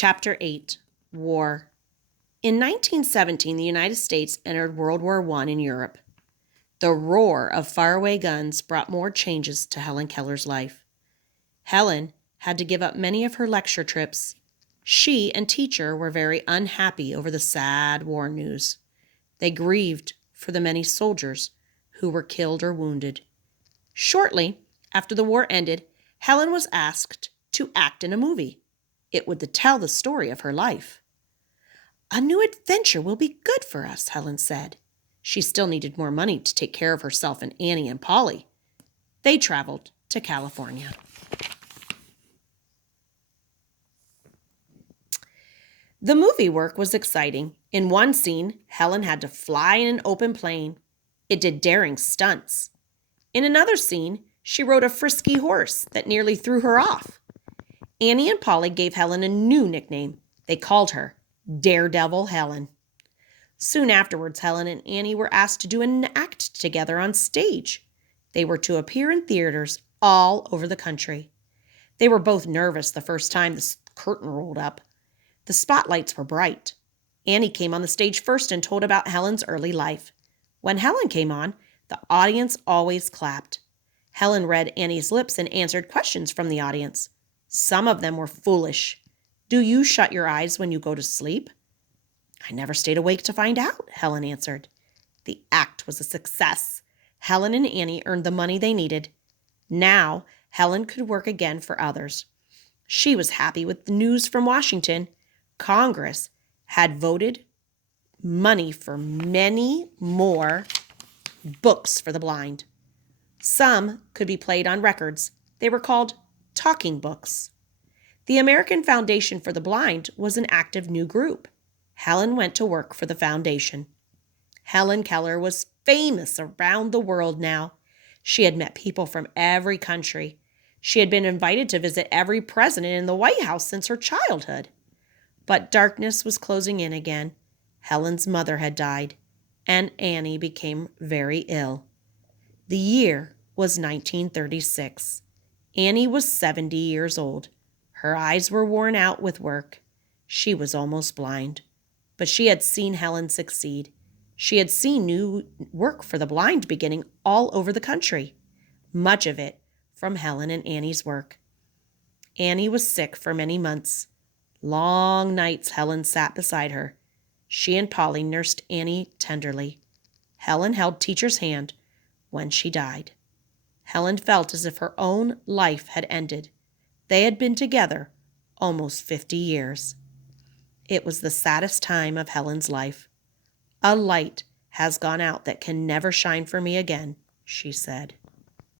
Chapter 8, War. In 1917, the United States entered World War I in Europe. The roar of faraway guns brought more changes to Helen Keller's life. Helen had to give up many of her lecture trips. She and teacher were very unhappy over the sad war news. They grieved for the many soldiers who were killed or wounded. Shortly after the war ended, Helen was asked to act in a movie. It would tell the story of her life. "A new adventure will be good for us," Helen said. She still needed more money to take care of herself and Annie and Polly. They traveled to California. The movie work was exciting. In one scene, Helen had to fly in an open plane. It did daring stunts. In another scene, she rode a frisky horse that nearly threw her off. Annie and Polly gave Helen a new nickname. They called her Daredevil Helen. Soon afterwards, Helen and Annie were asked to do an act together on stage. They were to appear in theaters all over the country. They were both nervous the first time the curtain rolled up. The spotlights were bright. Annie came on the stage first and told about Helen's early life. When Helen came on, the audience always clapped. Helen read Annie's lips and answered questions from the audience. Some of them were foolish. "Do you shut your eyes when you go to sleep?" "I never stayed awake to find out," Helen answered. The act was a success. Helen and Annie earned the money they needed. Now, Helen could work again for others. She was happy with the news from Washington. Congress had voted money for many more books for the blind. Some could be played on records. They were called talking books. The American Foundation for the Blind was an active new group. Helen went to work for the foundation. Helen Keller was famous around the world now. She had met people from every country. She had been invited to visit every president in the White House since her childhood. But darkness was closing in again. Helen's mother had died, and Annie became very ill. The year was 1936. Annie was 70 years old. Her eyes were worn out with work. She was almost blind. But she had seen Helen succeed. She had seen new work for the blind beginning all over the country, much of it from Helen and Annie's work. Annie was sick for many months. Long nights Helen sat beside her. She and Polly nursed Annie tenderly. Helen held teacher's hand when she died. Helen felt as if her own life had ended. They had been together almost 50 years. It was the saddest time of Helen's life. "A light has gone out that can never shine for me again," she said.